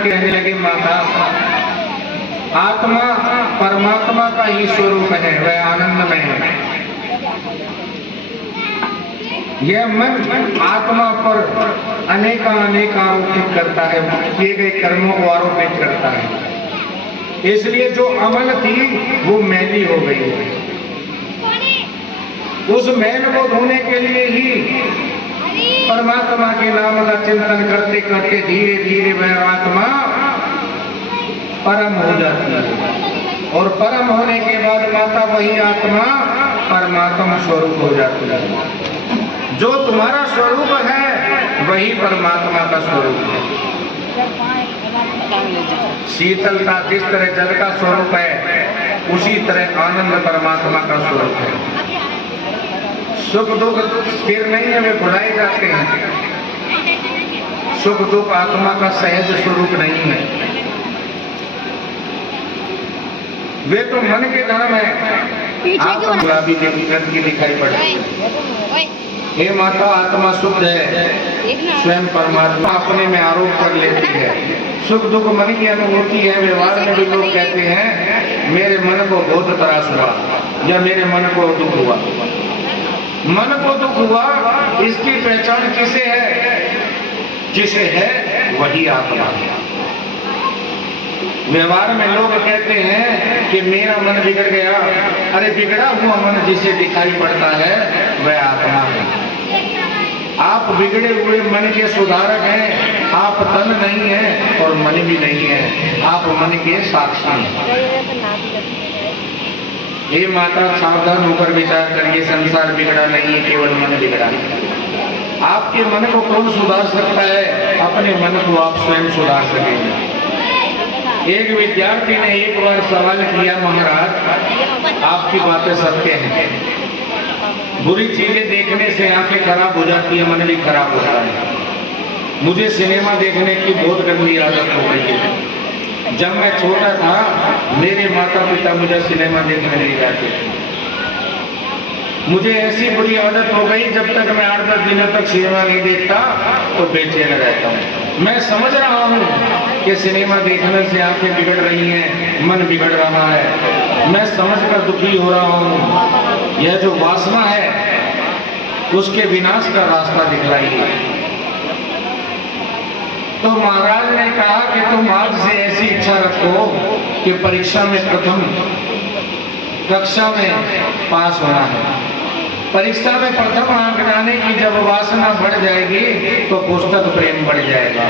कहने लगे माता, आत्मा परमात्मा का ही स्वरूप है, वह आनंदमय है। यह मन आत्मा पर अनेक आरोपित करता है, किए गए कर्मों को आरोपित करता है। इसलिए जो अमल थी वो मैली हो गई है। उस मैल को धोने के लिए ही परमात्मा के नाम का चिंतन करते करते धीरे धीरे वह आत्मा परम हो जाती है, और परम होने के बाद माता वही आत्मा परमात्मा स्वरूप हो जाती है। जो तुम्हारा स्वरूप है वही परमात्मा का स्वरूप है। शीतलता जिस तरह जल का स्वरूप है, उसी तरह आनंद परमात्मा का स्वरूप है। सुख दुख स्थिर नहीं है, वे भुलाए जाते हैं। सुख दुख आत्मा का सहज स्वरूप नहीं है, वे तो मन के धर्म है। आत्मा गुलाबी रंग की दिखाई पड़ती है। हे माता, आत्मा शुद्ध है, स्वयं परमात्मा अपने में आरोप कर लेती है। सुख दुख मन की अनुभूति है। व्यवहार में भी लोग कहते हैं मेरे मन को बहुत त्रास हुआ या मेरे मन को दुख हुआ। मन को दुख हुआ, इसकी पहचान किसे है? जिसे है वही आत्मा। व्यवहार में लोग कहते हैं कि मेरा मन बिगड़ गया। अरे बिगड़ा हुआ मन जिसे दिखाई पड़ता है वह आत्मा है। आप बिगड़े हुए मन के सुधारक हैं। आप तन नहीं है और मन भी नहीं है, आप मन के साक्षी हैं। हे माता, सावधान होकर विचार करिए, संसार बिगड़ा नहीं है, केवल मन बिगड़ा है। आपके मन को कौन सुधार सकता है? अपने मन को आप स्वयं सुधार सकेंगे। एक विद्यार्थी ने एक बार सवाल किया, महाराज आपकी बातें सत्य हैं, बुरी चीजें देखने से आंखें खराब हो जाती है, मन भी खराब होता है। मुझे सिनेमा देखने की बहुत गंदी आदत हो गई है। जब मैं छोटा था मेरे माता पिता मुझे सिनेमा देखने ले जाते थे। मुझे ऐसी बुरी आदत हो गई, जब तक मैं 8-10 दिनों तक सिनेमा नहीं देखता तो बेचैन रहता हूँ। मैं समझ रहा हूँ कि सिनेमा देखने से आंखें बिगड़ रही हैं, मन बिगड़ रहा है, मैं समझकर दुखी हो रहा हूँ। यह जो वासना है उसके विनाश का रास्ता दिखलाइए। तो महाराज ने कहा कि तुम आज से ऐसी इच्छा रखो कि परीक्षा में प्रथम कक्षा में पास होना है। परीक्षा में प्रथम अंक लाने की जब वासना बढ़ जाएगी तो पुस्तक प्रेम बढ़ जाएगा,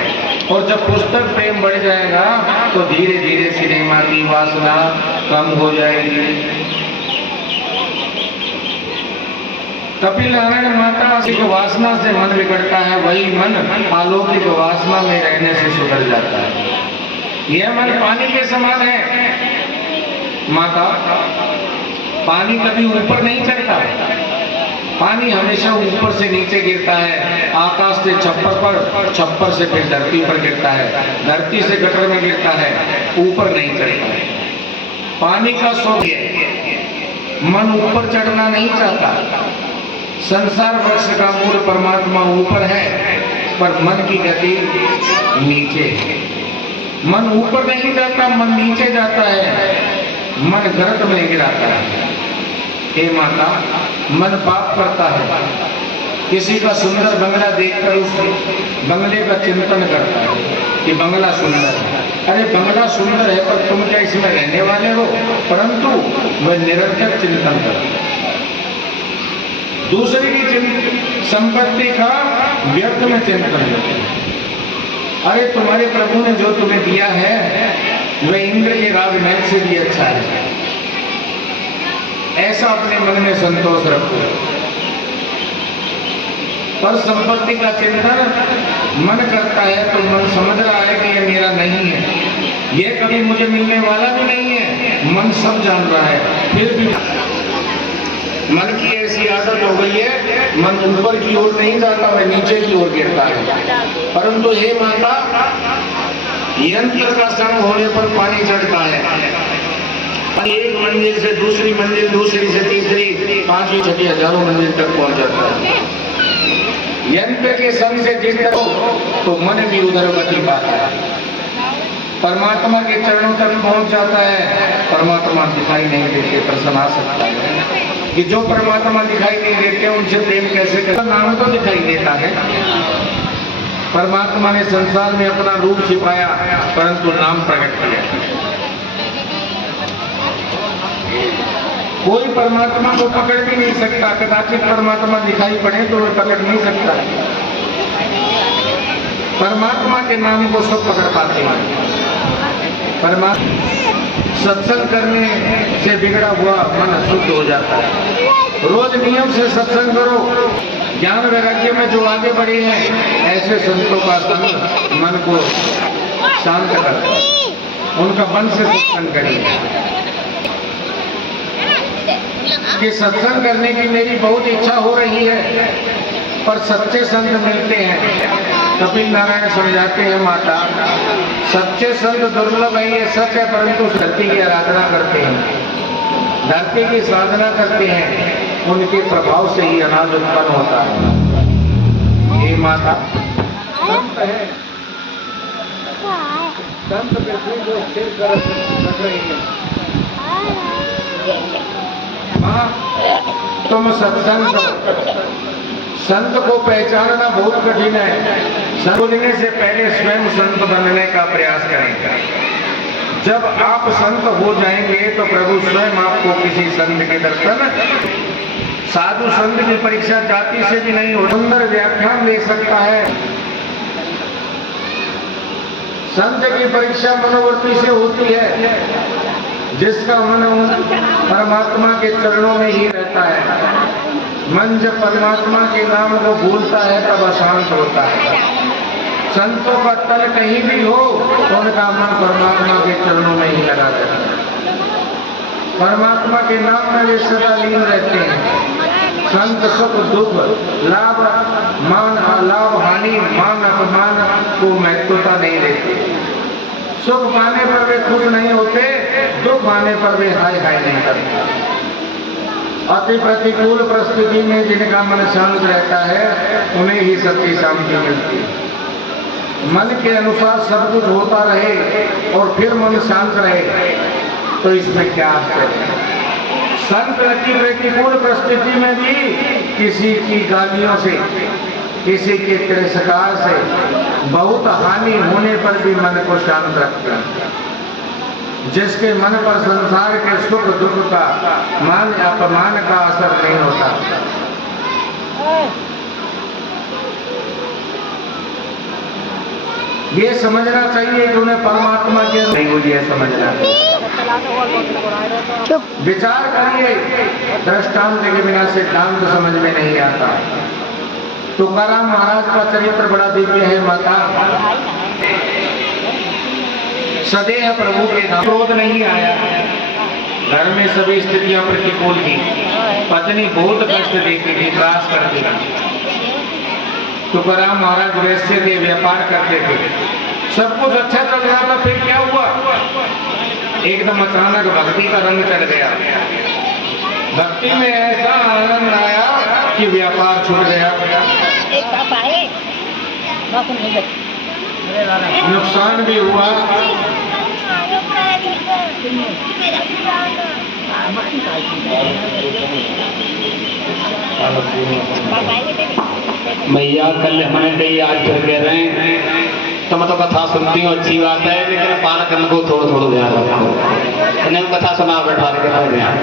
और जब पुस्तक प्रेम बढ़ जाएगा तो धीरे धीरे सिनेमा की वासना कम हो जाएगी। कपिल नारायण माता की वासना से मन बिगड़ता है, वही मन अलौकिक वासना में रहने से सुधर जाता है। यह मन पानी के समान है। माता, पानी कभी ऊपर नहीं चढ़ता, पानी हमेशा ऊपर से नीचे गिरता है। आकाश से छप्पर पर, छप्पर से फिर धरती पर गिरता है, धरती से गटर में गिरता है, ऊपर नहीं चढ़ता। पानी का स्वभाव है, मन ऊपर चढ़ना नहीं चाहता। संसार वृक्ष का मूल परमात्मा ऊपर है, पर मन की गति नीचे है। मन ऊपर नहीं जाता, मन नीचे जाता है, मन गर्त में गिराता है। हे माता, मन पाप करता है। किसी का सुंदर बंगला देखकर उस बंगले का चिंतन करता है कि बंगला सुंदर है। अरे बंगला सुंदर है, पर तुम क्या इसमें रहने वाले हो? परंतु वह निरंतर चिंतन करता है। दूसरी की संपत्ति का व्यर्थ में चिंतन करता है। अरे तुम्हारे प्रभु ने जो तुम्हें दिया है वह इंद्र के राजमहल से भी अच्छा है। ऐसा अपने मन में संतोष रखो। पर संपत्ति का चिंतन मन करता है तो मन समझ रहा है कि यह मेरा नहीं है, यह कभी मुझे मिलने वाला भी नहीं है। मन सब जान रहा है, फिर भी मन की ऐसी आदत हो गई है, मन ऊपर की ओर नहीं जाता, वह नीचे की ओर गिरता है। परंतु हे माता, यंत्र का संग होने पर पानी चढ़ता है। एक मंजिल से दूसरी मंजिल, दूसरी से तीसरी, 5वीं 6वीं हजारों मंजिल तक पहुंच जाता है। यंत्र के संग से जिस तरह तो मन भी उधर गति पाता है। परमात्मा के चरणों तक पहुंच जाता है। परमात्मा दिखाई नहीं देते, प्रश्न आ सकता है कि जो परमात्मा दिखाई नहीं देते उनसे प्रेम कैसे करें? नाम तो दिखाई देता है। परमात्मा ने संसार में अपना रूप छिपाया परंतु नाम प्रकट किया। कोई परमात्मा को पकड़ भी नहीं सकता। कदाचित परमात्मा दिखाई पड़े तो वह पकड़ नहीं सकता। परमात्मा के नाम को सब पकड़ पाते हैं। परमात्मा सत्संग करने से बिगड़ा हुआ मन शुद्ध हो जाता है। रोज नियम से सत्संग करो। ज्ञान वैराग्य में जो आगे बढ़े हैं ऐसे संतों का संग मन को शांत करता है। उनका मन से सत्संग करिए कि सत्संग करने की मेरी बहुत इच्छा हो रही है पर सच्चे संत मिलते हैं। कपिल नारायण समझाते हैं माता, सच्चे संत दुर्लभ है, ये सच है, परंतु धरती की आराधना करते हैं, धरती की साधना करते हैं, उनके प्रभाव से ही अनाज उत्पन्न होता है। ये माता संत है, संत पृथ्वी को स्थिर कर रही है। माँ तुम सत्संग करो। संत को पहचानना बहुत कठिन है। संत बनने से पहले स्वयं संत बनने का प्रयास करें। जब आप संत हो जाएंगे तो प्रभु स्वयं आपको किसी संत के दर्शन, साधु संत की परीक्षा जाति से भी नहीं हो, सुंदर व्याख्यान दे सकता है। संत की परीक्षा मनोवृत्ति से होती है। जिसका मन परमात्मा के चरणों में ही रहता है। मन जब परमात्मा के नाम को भूलता है तब अशांत होता है। संतों का तल कहीं भी हो तो उनका मन परमात्मा के चरणों में ही लगा रहता है। परमात्मा के नाम में वे सदा लीन रहते हैं। संत सुख दुख लाभ हानि मान अपमान को महत्वता नहीं देते। सुख पाने पर वे खुश नहीं होते, दुख आने पर वे हाय हाय नहीं करते। अति प्रतिकूल परिस्थिति में जिनका मन शांत रहता है उन्हें ही सच्ची शांति मिलती है। मन के अनुसार सब कुछ होता रहे और फिर मन शांत रहे तो इसमें क्या आश्चर्य है। संत की प्रतिकूल परिस्थिति में भी किसी की गालियों से, किसी के तिरस्कार से, बहुत हानि होने पर भी मन को शांत रखते हैं। जिसके मन पर संसार के सुख दुख का मान अपमान का असर नहीं होता। ये समझना चाहिए कि उन्हें परमात्मा के नहीं मुझे यह समझना विचार करिए। दृष्टांत के बिना सिद्धांत समझ में नहीं आता। तुकाराम महाराज का चरित्र बड़ा दिव्य है माता। सदैव प्रभु के नाम क्रोध नहीं आया। घर में सभी स्थितियां प्रतिकूल थी। पत्नी बहुत कष्ट देती थी, त्रास करती थी। तुकाराम महाराज वैश्य थे, व्यापार करते थे, सब कुछ अच्छा चल रहा था। फिर क्या हुआ? एकदम अचानक भक्ति का रंग चढ़ गया। भक्ति में ऐसा आनंद आया कि व्यापार छूट गया, नुकसान भी हुआ। भैया कल हमने आज फिर कह रहे हैं तुम तो कथा सुनती हो, अच्छी बात है, लेकिन पान करने को थोड़ा थोड़ा ध्यान रखो। इन्हें कथा सुना बैठा के ध्यान।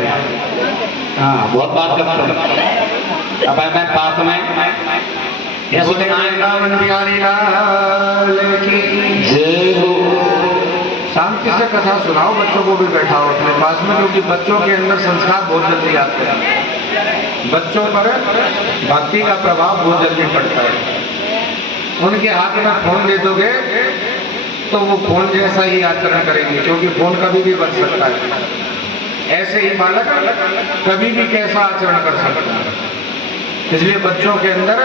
हाँ बहुत बात करते हैं। अब मैं पास में शांति से कथा सुनाओ, बच्चों को भी बैठाओ अपने पास में, क्योंकि बच्चों के अंदर संस्कार बहुत जल्दी आते हैं। बच्चों पर भक्ति का प्रभाव बहुत जल्दी पड़ता है। उनके हाथ में फोन दे दोगे तो वो फोन जैसा ही आचरण करेंगे, क्योंकि फोन कभी भी बच सकता है। ऐसे ही बालक कभी भी कैसा आचरण कर सकता है। इसलिए बच्चों के अंदर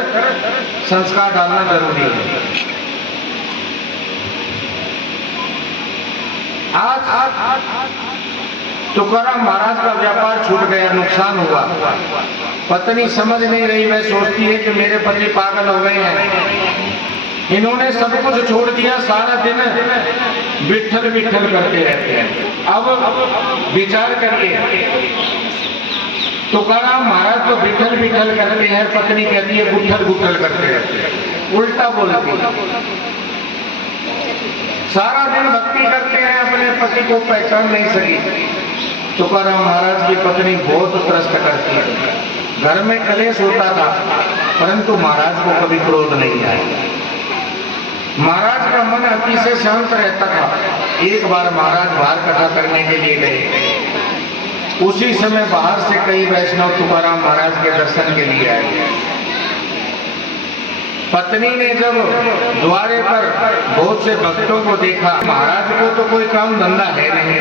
संस्कार डालना जरूरी है। आज तुकाराम महाराज का व्यापार छूट गया, नुकसान हुआ। पत्नी समझ नहीं रही, वह सोचती है कि मेरे पति पागल हो गए हैं। इन्होंने सब कुछ छोड़ दिया, सारा दिन विठल विठल करते रहते हैं। अब विचार करिए, तुकाराम महाराज तो विठल विठल करते हैं, पत्नी कहती है गुठल गुठल करते रहते हैं, उल्टा बोलती है। सारा दिन भक्ति करते हैं, अपने पति को पहचान नहीं सकी। तुकाराम महाराज की पत्नी बहुत त्रस्त करती है। घर में कलेश होता था, परंतु महाराज को कभी क्रोध नहीं आया। महाराज का मन अति से शांत रहता था। एक बार महाराज बाहर कथा करने के लिए गए। उसी समय बाहर से कई वैष्णव तुकाराम महाराज के दर्शन के लिए आए। पत्नी ने जब द्वारे पर बहुत से भक्तों को देखा, महाराज को तो कोई काम धंधा है नहीं,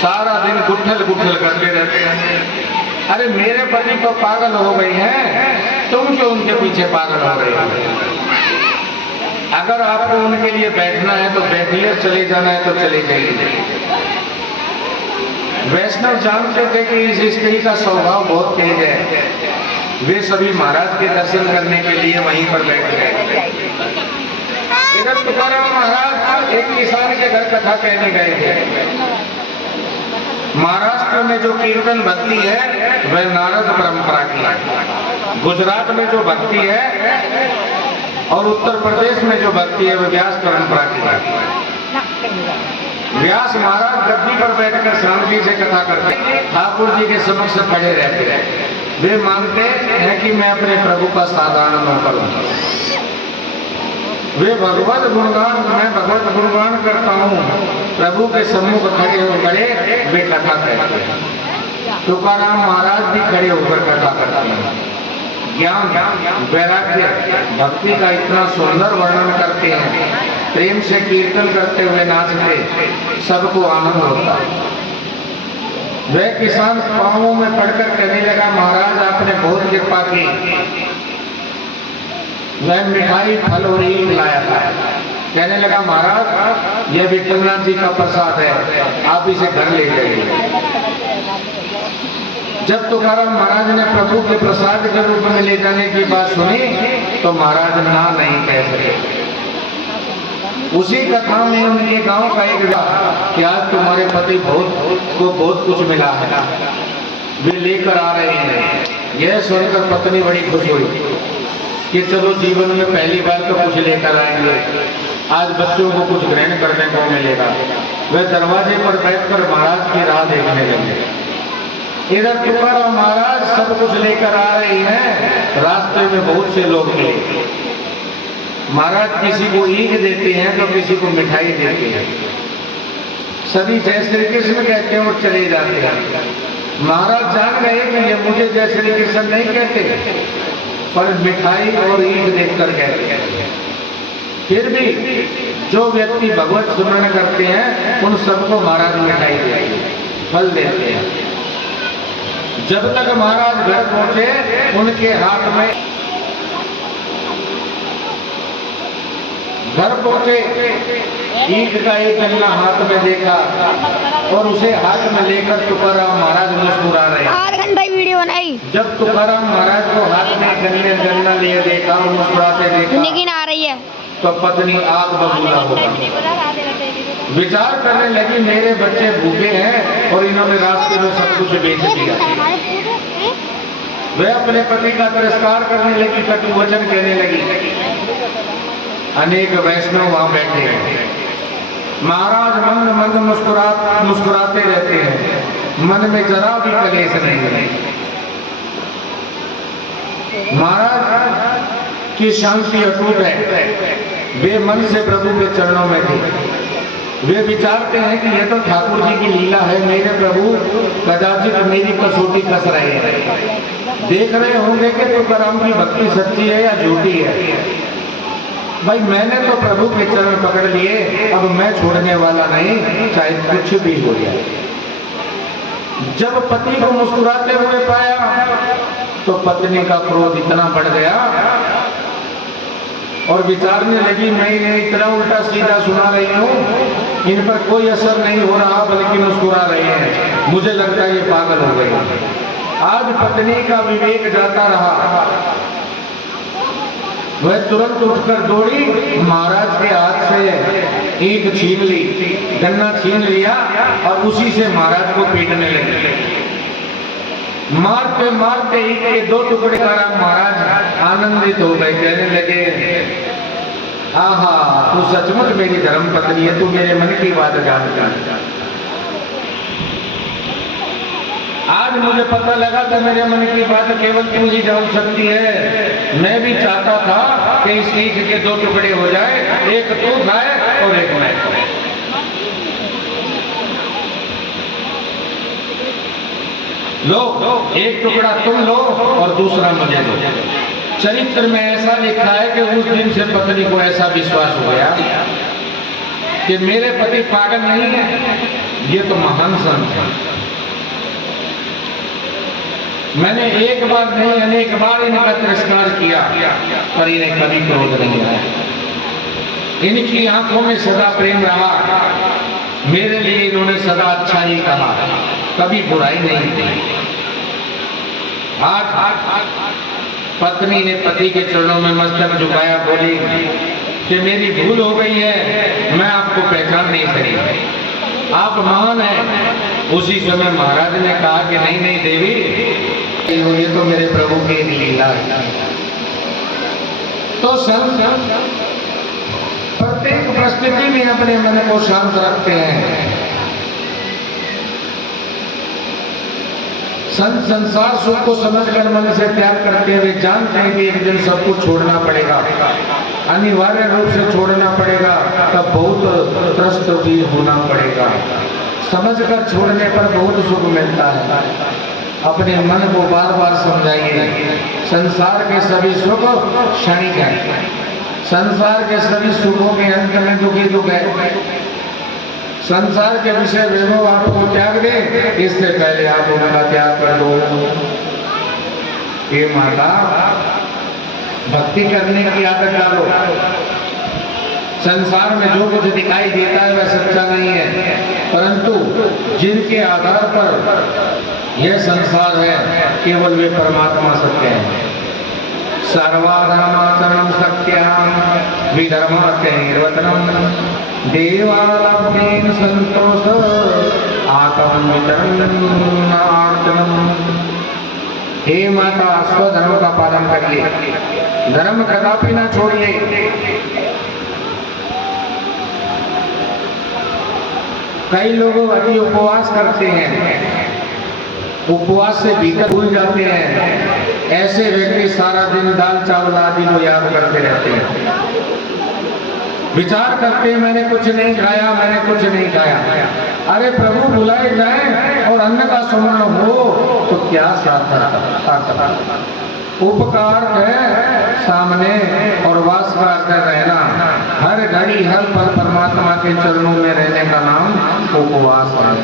सारा दिन गुठल गुठल करते रहते हैं। अरे मेरे पति तो पागल हो गई हैं, तुम क्यों उनके पीछे पागल हो रहे हो? अगर आपको उनके लिए बैठना है तो बैठिए, चले जाना है तो चले जाइए। वैष्णव जानते थे कि इस स्त्री का स्वभाव बहुत तेज है। वे सभी महाराज के दर्शन करने के लिए वहीं पर बैठ गए। इधर तुकाराम महाराज एक किसान के घर कथा कहने गए थे। महाराष्ट्र में जो कीर्तन भक्ति है वह नारद परंपरा की है। गुजरात में जो भक्ति है और उत्तर प्रदेश में जो भक्ति है वह व्यास परंपरा की है। व्यास महाराज गद्दी पर बैठकर शांति से कथा करते, ठाकुर जी के समक्ष खड़े रहते हैं। वे मानते हैं कि मैं अपने प्रभु का साधारण नौकर हूं। वे भगवत गुणगान, मैं भगवत गुणगान करता हूँ। प्रभु के सम्मुख खड़े होकर वे कथा कहते हैं। तुकाराम महाराज भी खड़े होकर कथा करते हैं। ज्ञान, वैराग्य, भक्ति का इतना सुंदर वर्णन करते हैं। प्रेम से कीर्तन करते हुए नाचते, सबको आनंद होता है। वह किसान पांवों में पड़कर कहने लगा, महाराज आपने बहुत कृपा की। वह मिठाई, फल और ईख लाया था। कहने लगा, महाराज यह विठलनाथ जी का प्रसाद है, आप इसे घर ले जाइए। जब तुकाराम महाराज ने प्रभु के प्रसाद के रूप में ले जाने की बात सुनी तो महाराज ना नहीं कह सके। उसी कथा में उनके गांव का एक कि आज तुम्हारे पति बहुत कुछ मिला है, वे लेकर आ रहे हैं। यह सुनकर पत्नी बड़ी खुश हुई कि चलो जीवन में पहली बार तो कुछ लेकर आएंगे, आज बच्चों को कुछ ग्रहण करने को मिलेगा। वह दरवाजे पर बैठकर महाराज की राह देखने लगे। इधर तुकाराम महाराज सब कुछ लेकर आ रहे हैं। रास्ते में बहुत से लोग मिले। महाराज किसी को ईख देते हैं तो किसी को मिठाई देते हैं। सभी जय श्री कृष्ण कहते हैं और चले जाते हैं। महाराज जान गए कि ये मुझे जय श्री कृष्ण नहीं कहते, पर मिठाई और ईख देकर कहते हैं। फिर भी जो व्यक्ति भगवत स्मरण करते हैं उन सबको महाराज मिठाई देते हैं, फल देते हैं। जब तक महाराज घर पहुंचे उनके हाथ में, घर पहुंचे ईख का एक गन्ना हाथ में देखा और उसे हाथ में लेकर तुकाराम महाराज मुस्कुरा रहे। 8 घंटा वीडियो बनाई। जब तुकाराम महाराज को हाथ में गन्ना लिए देखा और मुस्कुराते देखा, लेकिन आ रही है तो पत्नी आग बबूला हो गई। विचार करने लगी, मेरे बच्चे भूखे हैं और इन्होंने रास्ते में सब कुछ बेच दिया। वह अपने पति का तिरस्कार करने लगी, कटु वचन कहने लगी। अनेक वैष्णव वहां बैठे हैं। महाराज मंद मंद मुस्कुराते रहते हैं, मन में जरा भी कलेश नहीं है। महाराज की शांति अटूट है। वे मन से प्रभु के चरणों में थे। वे विचारते हैं कि यह तो ठाकुर जी की लीला है, मेरे प्रभु कदाचित मेरी कसौटी कस रहे हैं। देख रहे होंगे कि तुकाराम की भक्ति सच्ची है या झूठी है। भाई मैंने तो प्रभु के चरण पकड़ लिए, अब मैं छोड़ने वाला नहीं, चाहे कुछ भी हो जाए। जब पति को मुस्कुराते हुए पाया तो पत्नी का क्रोध इतना बढ़ गया और विचारने लगी, मैं इन्हें इतना उल्टा सीधा सुना रही हूँ, इन पर कोई असर नहीं हो रहा बल्कि मुस्कुरा रहे हैं। मुझे लगता है ये पागल हो गए। आज पत्नी का विवेक जाता रहा। वह तुरंत उठकर दौड़ी, महाराज के हाथ से ईंट छीन ली, गन्ना छीन लिया और उसी से महाराज को पीटने लगी। मारते मारते ईंट के 2 टुकड़े करा। महाराज आनंदित हो गए, कहने लगे, आहा, तू सचमुच मेरी धर्म पत्नी है, तू मेरे मन की बात जानता है। आज मुझे पता लगा था मेरे मन की बात केवल तू ही जान सकती है। मैं भी चाहता था कि इस ईंट के 2 टुकड़े हो जाए, एक तू खाए और एक मैं खाए। लो, एक टुकड़ा तुम लो और दूसरा मुझे दो। चरित्र में ऐसा लिखा है कि उस दिन से पत्नी को ऐसा विश्वास हो गया कि मेरे पति पागल नहीं है, ये तो महान संत है। मैंने एक बार नहीं अनेक बार इनका तिरस्कार किया, पर इन्हें कभी क्रोध नहीं आया। इनकी आंखों में सदा प्रेम रहा, मेरे लिए इन्होंने सदा अच्छा ही कहा, कभी बुराई नहीं की। आज पत्नी ने पति के चरणों में मस्तक झुकाया, बोली कि मेरी भूल हो गई है, मैं आपको पहचान नहीं सकी, आप महान हैं। उसी समय महाराज ने कहा कि नहीं नहीं देवी, ये तो मेरे प्रभु की लीला है। तो संत प्रत्येक परिस्थिति में अपने मन को शांत रखते हैं। संत संसार सुख को समझकर मन से त्याग करते हुए जानते हैं कि एक दिन सब कुछ छोड़ना पड़ेगा, अनिवार्य रूप से छोड़ना पड़ेगा, तब बहुत त्रस्त भी होना पड़ेगा। समझकर छोड़ने पर बहुत सुख मिलता है। अपने मन को बार बार समझाइए, संसार के सभी सुख क्षणिक हैं, संसार के सभी सुखों के अंत में दुखी दुख है। संसार के विषय वैभव आपको त्याग दे, इससे पहले आप उनका त्याग कर दो। ये माता, भक्ति करने की आदत डालो। संसार में जो कुछ दिखाई देता है वह सच्चा नहीं है, परंतु जिनके आधार पर यह संसार है केवल वे परमात्मा सत्य है। सर्वाधर्माचरणं सत्यां विधर्माचरणं देवालब्धेन संतोष आत्मविचरणं। हे माता, स्वधर्म का पालन करिए, धर्म कदापि ना छोड़िए। कई लोग अति उपवास करते हैं, उपवास से भीतर भूल जाते हैं। ऐसे व्यक्ति सारा दिन दाल चावल आदि को याद करते रहते हैं, विचार करते हैं मैंने कुछ नहीं खाया, मैंने कुछ नहीं खाया। अरे प्रभु बुलाए जाए और अन्न का सुमरण हो तो क्या सार्थक। उपकार है सामने और वास का अर्थ रहना। हर घड़ी हर पल परमात्मा के चरणों में रहने का नाम उपवास है।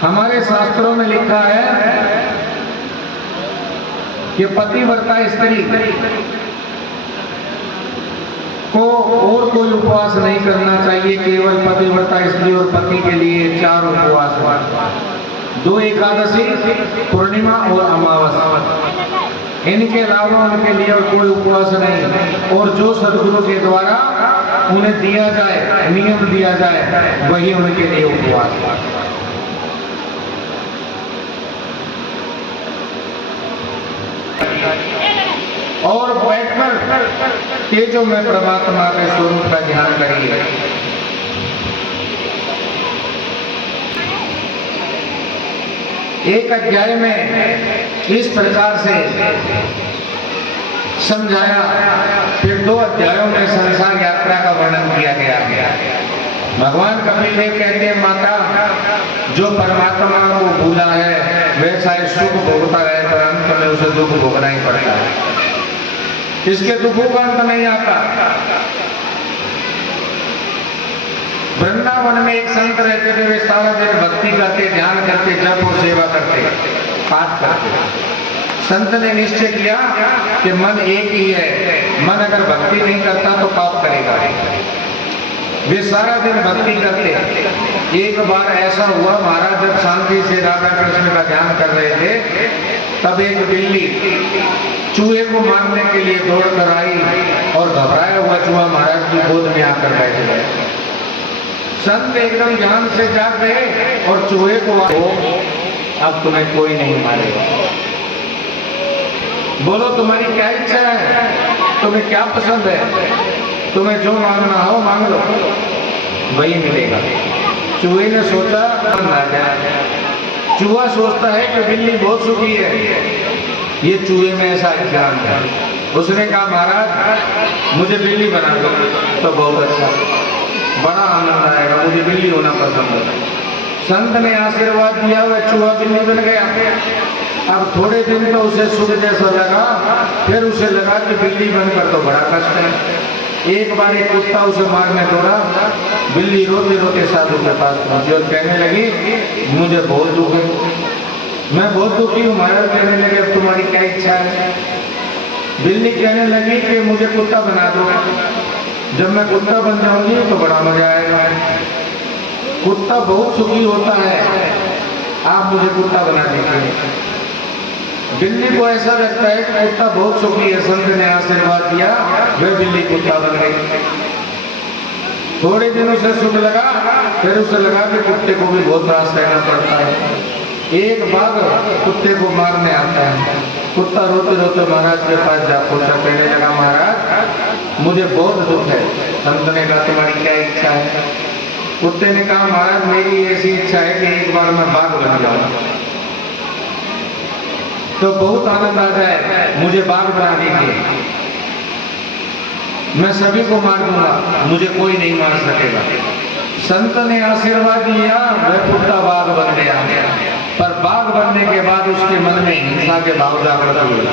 हमारे शास्त्रों में लिखा है कि पतिव्रता स्त्री को और कोई उपवास नहीं करना चाहिए, केवल पतिव्रता स्त्री और पति के लिए 4 उपवास हुआ, 2 एकादशी, पूर्णिमा और अमावस्या। इनके अलावा उनके लिए और कोई उपवास नहीं। और जो सदगुरु के द्वारा उन्हें दिया जाए, नियम दिया जाए, वही उनके लिए उपवास। और बैठकर तेजो में परमात्मा के स्वरूप का ध्यान करिए। एक अध्याय में इस प्रकार से समझाया, फिर 2 अध्यायों में संसार यात्रा का वर्णन किया गया। भगवान कपिल देव कहते हैं, माता, जो परमात्मा को भूला है वह चाहे सुख भोगता रहे, पर अंत में उसे दुख भोगना ही पड़ता है। इसके दुखों का अंत नहीं आता। वृंदावन में एक संत रहते थे, वे सारा दिन भक्ति करते, ध्यान करते, जप और सेवा करते, पाठ करते। संत ने निश्चय किया कि मन एक ही है, मन अगर भक्ति नहीं करता तो पाप करेगा। वे सारा दिन भक्ति करते। एक बार ऐसा हुआ, महाराज जब शांति से राधा कृष्ण का ध्यान कर रहे थे, तब एक बिल्ली चूहे को मारने के लिए दौड़ कर आई और घबराया हुआ चूहा महाराज की गोद में आकर बैठ गया। संत एकदम ध्यान से जाग गए और चूहे को अब तुम्हें कोई नहीं मारेगा, बोलो तुम्हारी क्या इच्छा है, तुम्हें क्या पसंद है, तुम्हें जो मांगना हो मांग लो, वही मिलेगा। चूहे ने सोचा चूहा सोचता है कि बिल्ली बहुत सुखी है, ये चूहे में ऐसा ज्ञान है। उसने कहा महाराज मुझे बिल्ली बना दो। तो बहुत अच्छा, बड़ा आनंद आएगा, मुझे बिल्ली होना पसंद है। संत ने आशीर्वाद दिया, वह चूहा बिल्ली बन गया। अब थोड़े दिन तो उसे सुख जैसा लगा, फिर उसे लगा कि बिल्ली बनकर तो बड़ा कष्ट है। एक बार एक कुत्ता उसे मारने दौड़ा, बिल्ली रोते रोते साधु के पास पहुंची और कहने लगी मुझे बहुत दुख है, मैं बहुत दुखी हूँ। महाराज कहने लगे अब तुम्हारी क्या इच्छा है? बिल्ली कहने लगी कि मुझे कुत्ता बना दो, जब मैं कुत्ता बन जाऊंगी तो बड़ा मजा आएगा, कुत्ता बहुत सुखी होता है, आप मुझे कुत्ता बना दीजिए। बिल्ली को ऐसा लगता है कि कुत्ता बहुत सुखी है, संत ने आशीर्वाद दिया, वह बिल्ली कुत्ता बन गई। थोड़े दिन उसे सुख लगा, फिर उसे लगा कि कुत्ते को भी बहुत त्रास सहना पड़ता है। एक बाघ कुत्ते को मारने आता है, कुत्ता रोते रोते महाराज के पास जा पहुंचा, कहने लगा महाराज मुझे बहुत दुख है। संत ने कहा तुम्हारी क्या इच्छा है? कुत्ते ने कहा महाराज मेरी ऐसी इच्छा है कि एक बार मैं बाघ बन जाऊं, तो बहुत आनंद आ जाए, मुझे बाघ बना दीजिए, मैं सभी को मार दूंगा, मुझे कोई नहीं मार सकेगा। संत ने आशीर्वाद दिया, वह कुत्ता बाघ बन गया। पर बाघ बनने के बाद उसके मन में हिंसा के भाव जागृत हुए।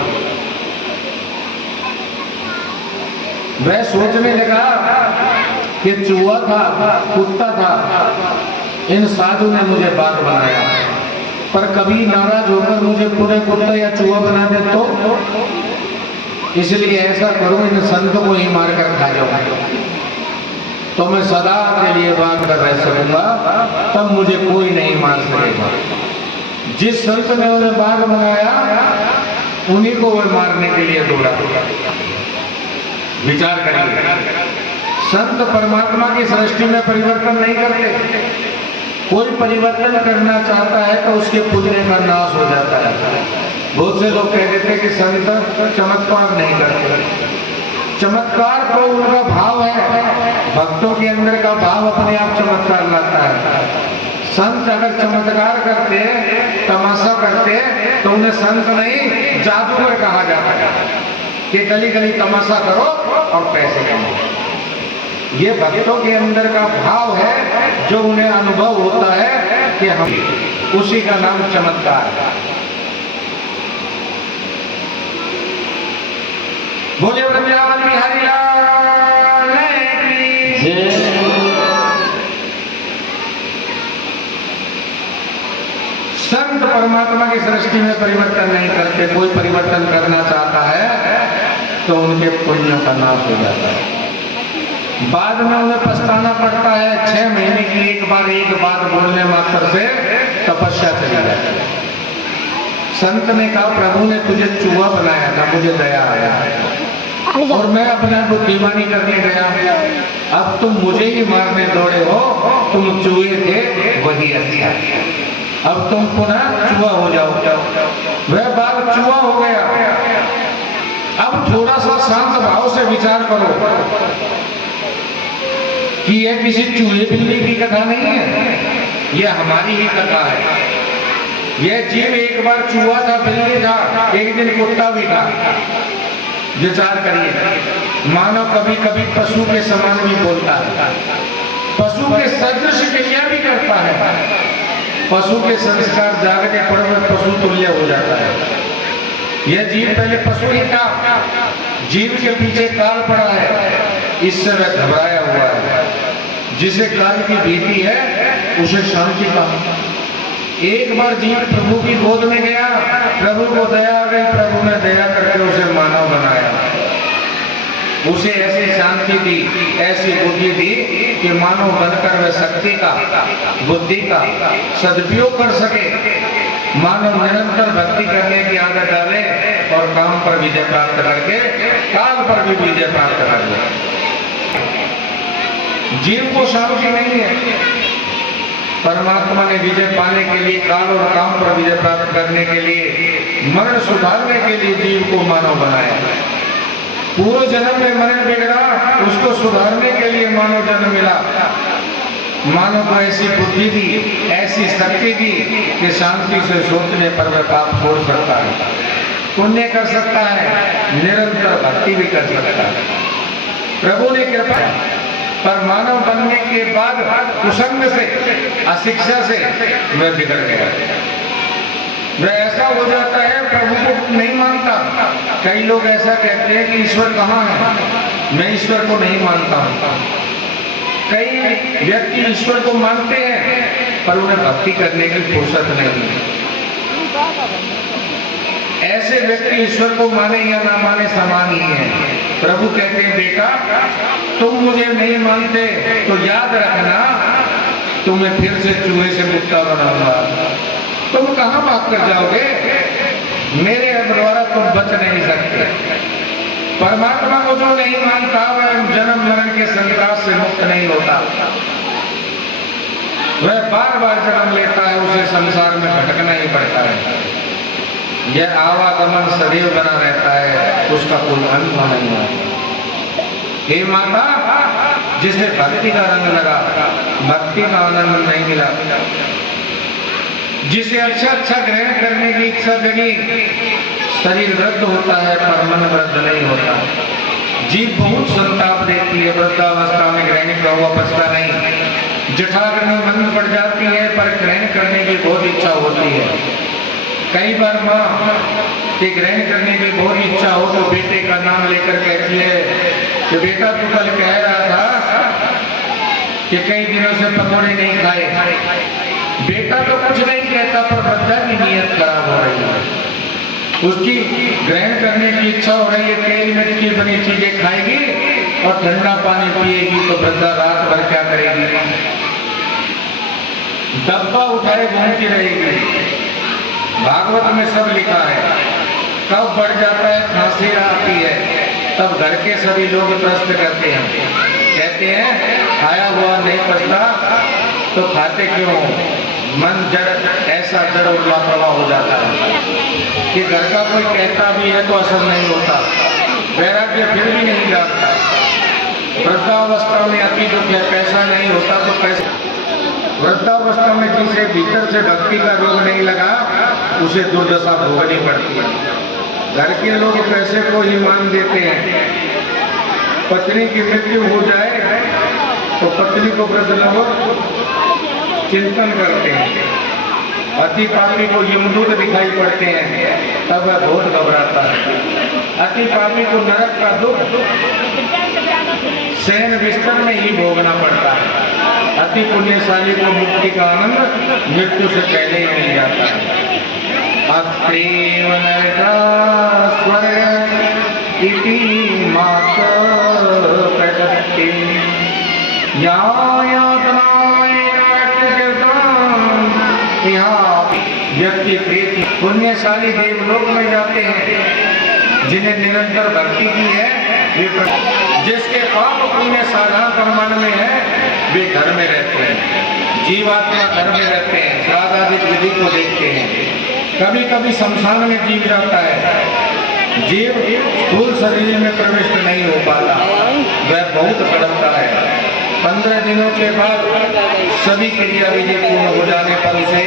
वह सोचने लगा कि चूहा था, कुत्ता था, इन साधु ने मुझे बाघ बनाया, पर कभी नाराज होकर मुझे पूरे कुत्ता या चूहा बना दे तो, इसलिए ऐसा करूं इन संत को ही मारकर खा जाऊं, तो मैं सदा के लिए बाघ कर रह सकूंगा, तब मुझे कोई नहीं मार सकेगा। जिस संत ने उन्हें बाघ बनाया उन्हीं को वह मारने के लिए दौड़ा। विचार करिए, संत परमात्मा की सृष्टि में परिवर्तन नहीं करते। कोई परिवर्तन करना चाहता है तो उसके पुण्य का नाश हो जाता है। बहुत से लोग कह देते कि संत चमत्कार नहीं करते। चमत्कार तो उनका भाव है, भक्तों के अंदर का भाव अपने आप चमत्कार लाता है। संत अगर चमत्कार करते, तमाशा करते, तो उन्हें संत नहीं जादूगर कहा जाता है कि गली गली तमाशा करो और पैसे कमाओ। ये भक्तों के अंदर का भाव है, जो उन्हें अनुभव होता है कि हम, उसी का नाम चमत्कार है। बोले वृंदावन बिहारी लाल की जय। संत परमात्मा की सृष्टि में परिवर्तन नहीं करते। कोई परिवर्तन करना चाहता है तो उनके पुण्यों का नाश हो जाता है, बाद में उन्हें पछताना पड़ता है। 6 महीने की एक बात बोलने मात्र से तपस्या चली जाती है। संत ने कहा प्रभु ने तुझे चूहा बनाया था, मुझे दया आया और मैं अपना बुद्धिमानी करने गया, अब तुम मुझे ही मारने दौड़े हो, तुम चूहे थे वही अच्छा, अब तुम पुनः चूहा हो जाओ। वह बात चूहा हो गया। अब थोड़ा सा शांत भाव से विचार करो कि यह किसी चूहे बिल्ली की कथा नहीं है, यह हमारी ही कथा है। यह जीव एक बार चूहा था, बिल्ली था, एक दिन कुत्ता भी था। विचार करिए, मानव कभी कभी पशु के समान भी बोलता है, पशु के सदृश क्रिया भी करता है। पशु के संस्कार जागने पर वह पशु तुल्य हो जाता है। यह जीव पहले पशु ही था, जीव के पीछे काल पड़ा है, इससे वह घबराया हुआ है। जिसे काल की भीति है उसे शांति का। एक बार जीव प्रभु की गोद में गया, प्रभु को दया आ गई, प्रभु ने दया करके उसे मानव बनाया। उसे ऐसी शांति दी, ऐसी बुद्धि दी कि मानव बनकर वह शक्ति का, बुद्धि का सदुपयोग कर सके। मानव निरंतर भक्ति करने की आदत डाले और काम पर विजय प्राप्त करके काल पर भी विजय प्राप्त कर ले। जीव को शांति नहीं है। परमात्मा ने विजय पाने के लिए, काल और काम पर विजय प्राप्त करने के लिए, मरण सुधारने के लिए जीव को मानव बनाया। पूर्व जन्म में मरण बिगड़ा, उसको सुधारने के लिए मानव जन्म मिला। मानव को ऐसी बुद्धि दी, ऐसी शक्ति दी कि शांति से सोचने पर वह पाप छोड़ सकता है, पुण्य कर सकता है, निरंतर भक्ति भी कर सकता है। प्रभु ने कृपा, पर मानव बनने के बाद कुसंग से, अशिक्षा से वह बिगड़ गया। वह ऐसा हो जाता है, प्रभु को नहीं मानता। कई लोग ऐसा कहते हैं कि ईश्वर कहाँ है, मैं ईश्वर को नहीं मानता हूँ। कई व्यक्ति ईश्वर को मानते हैं पर उन्हें भक्ति करने की फुर्सत नहीं है। ऐसे व्यक्ति ईश्वर को माने या ना माने समान ही है। प्रभु कहते हैं, बेटा तुम मुझे नहीं मानते तो याद रखना, तुम्हें फिर से चूहे से कुत्ता बनाऊंगा। तुम कहां भाग कर जाओगे, मेरे द्वारा तुम बच नहीं सकते। परमात्मा को जो नहीं मानता वह जन्म मरण के संकट से मुक्त नहीं होता। वह बार बार जन्म लेता है, उसे संसार में भटकना ही पड़ता है। यह आवागमन सदैव बना रहता है, उसका कोई अंत नहीं है। हे माता, जिसे भक्ति का रंग लगा, भक्ति का आनंद नहीं मिला, जिसे अच्छा ग्रहण करने की इच्छा जगी, शरीर वृद्ध होता है पर मन वृद्ध नहीं होता। जीभ बहुत संताप देती है, वृद्धावस्था में ग्रहण का हुआ पछता नहीं। जठाग्र में बंद पड़ जाती है पर ग्रहण करने की बहुत इच्छा होती है। कई बार माँ के ग्रहण करने की बहुत इच्छा हो तो बेटे का नाम लेकर कहती है कि बेटा तू कल कह रहा था कि कई दिनों से पकौड़े नहीं खाए। बेटा तो कुछ नहीं कहता पर वृद्धा की नीयत खराब हो रही है। उसकी ग्रहण करने की इच्छा हो रही है, तेल मिर्च की बनी चीजें खाएगी और ठंडा पानी पिएगी तो वृद्धा रात भर क्या करेगी, डब्बा उठाए घूमती रहेगी। भागवत में सब लिखा है। कब बढ़ जाता है, खांसी आती है, तब घर के सभी लोग प्रश्न करते हैं, कहते हैं खाया हुआ नहीं पचता तो खाते क्यों? मन जड़, ऐसा जड़ और लापरवाह हो जाता है कि घर का कोई कहता भी है तो असर नहीं होता, वैराग्य फिर भी नहीं जाता। वृद्धावस्था में अति दुख है, पैसा नहीं होता तो पैसा। वृद्धावस्था में जिसे भीतर से भक्ति का रोग नहीं लगा उसे दुर्दशा भोगनी पड़ती है। घर के लोग पैसे को ही मान देते हैं। पत्नी की मृत्यु हो जाए तो पत्नी को वृद्ध लोग चिंतन करते हैं। अति पापी को यमदूत दिखाई पड़ते हैं, तब वह बहुत घबराता है। अति पापी को नरक का दुख शयन बिस्तर में ही भोगना पड़ता है। अति पुण्यशाली को मुक्ति का आनंद मृत्यु से पहले ही मिल जाता है। अत्रेव नरकासुर इति माता प्रदत्ते व्यक्ति प्रीति पुण्यशाली देवलोक में जाते हैं जिन्हें निरंतर भक्ति की है। वे जिसके पाप पुण्य साधारण प्रमाण में है वे घर में रहते हैं। जीवात्मा घर में रहते हैं, श्राद्ध आदि विधि को देखते हैं। कभी कभी शमशान में जीव जाता है। जीव स्थूल शरीर में प्रविष्ट नहीं हो पाता, वह बहुत तड़पता है। 15 दिनों के बाद सभी क्रिया विधि पूर्ण हो जाने पर उसे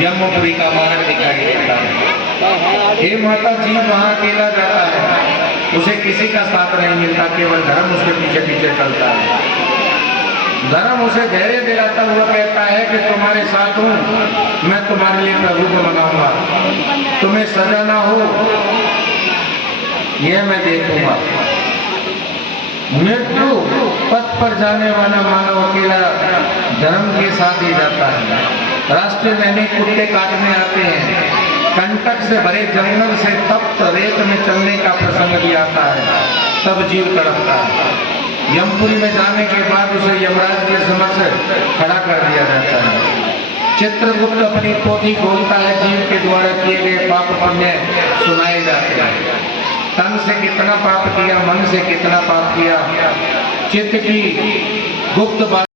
यमपुरी का मार्ग दिखाई देता है। हे माता, जीव वहाँ अकेला जाता है, उसे किसी का साथ नहीं मिलता, केवल धर्म उसके पीछे पीछे चलता है। धर्म उसे धैर्य दिलाता हुआ कहता है कि तुम्हारे साथ हूँ, मैं तुम्हारे लिए प्रभु को मनाऊंगा, तुम्हें सजा ना हो यह मैं देखूंगा। मृत्यु पथ पर जाने वाला मानव अकेला धर्म के साथ ही जाता है। रास्ते में अनेक कुत्ते काटने आते हैं। कंटक से भरे जंगल से तप्त रेत में चलने का प्रसंग भी आता है। तब जीव तड़पता है। यमपुरी में जाने के बाद उसे यमराज के समक्ष खड़ा कर दिया जाता है। चित्रगुप्त अपनी पोथी खोलता है, जीव के द्वारा किए गए पाप पुण्य सुनाए जाते हैं। तन से कितना पाप किया, मन से कितना पाप किया, चित्त की गुप्त बात